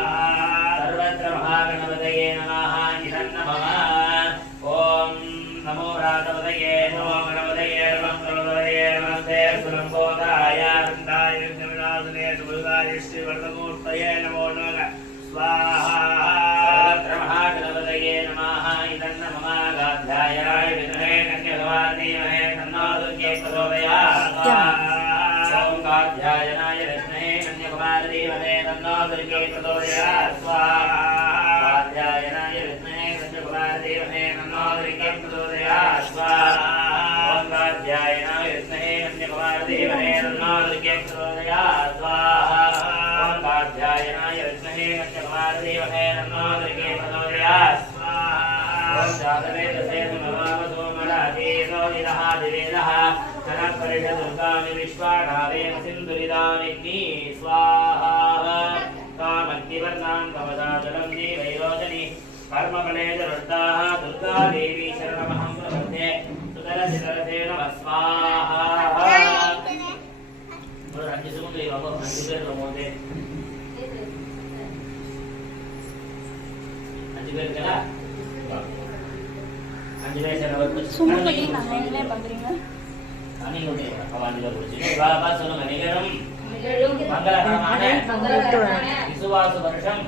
सर्वत्र महागणपतये नमः नमः ओम नमो राधवतये नमो गणपतये मंगलवतये नमस्ते सुरंबोधाय वृंदाय विघ्नविनाशने सुभगाय श्रीवर्धमूर्तये नमो नमः स्वाहा सर्वत्र महागणपतये नमः नमः गाध्यायाय विद्महे कन्याकुमारीमहे तन्नो दुर्गे प्रचोदयात् ओम गाध्यायनाय विद्महे कन्याकुमारीमहे तन्नो दुर्गे प्रचोदयात् स्वाहा गाध्यायनाय विद्महे कन्याकुमारीमहे तन्नो दुर्गे प्रचोदयात् स्वाहा ओम गाध्यायनाय विद्महे कन्याकुमारीमहे तन्नो दुर्गे प्रचोदयात् स्वाहा ओम गाध्यायनाय विद्महे कन्याकुमारीमहे तन्नो दुर्गे प्रचोदयात् कर्मफले दुर्गाः दुर्गा देवी शरणमहं प्रपद्ये सुतरसितरसे नमः स्वाहा और 5 सेकंड ये बाबा 5 பேர் ரமோதே 5 பேர் கலா 5 பேர் சரவத்து சும்மா பண்றீங்க என்ன பண்றீங்க அணியோட அவாதில குடிச்சு பாபா சொல்லுங்க நிகழும் மங்களகரமான விசுவாச வருஷம்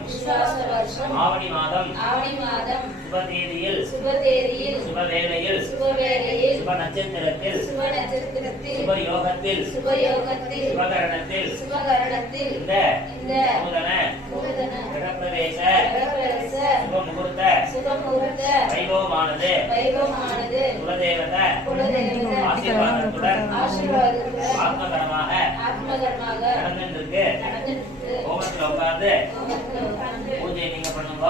ஆவணி மாதம் சுப தேதியில் சுப வேளையில் சுப நட்சத்திரத்தில் சுப யோகத்தில் சுபகரணத்தில் இந்த நூதன கிரகப்பிரவேச சுப முகூர்த்த வைபவமானது குலதேவத ஆசீர்வாதத்துடன் ஆத்மகரமாக நடந்துருக்கு கோபத்தில் உட்கார்ந்து பூஜை நீங்க பண்ணுங்க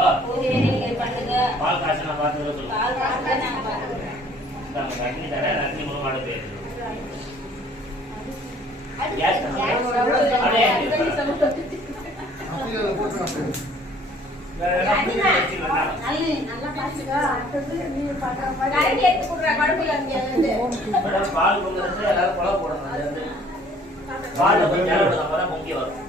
பால் காய்ச்சல் நான் பார்த்து சொல்லுங்க அக்னி தர அக்னி முழுமாடு பேர் பால் கொடுக்கறது எல்லாரும் கொலை போடணும் பால் பொங்கி வரும்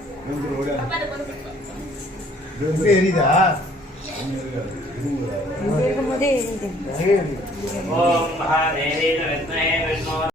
இருக்கும்போதே ஓம் மகாதேவி வித்மஹே விஷ்ணு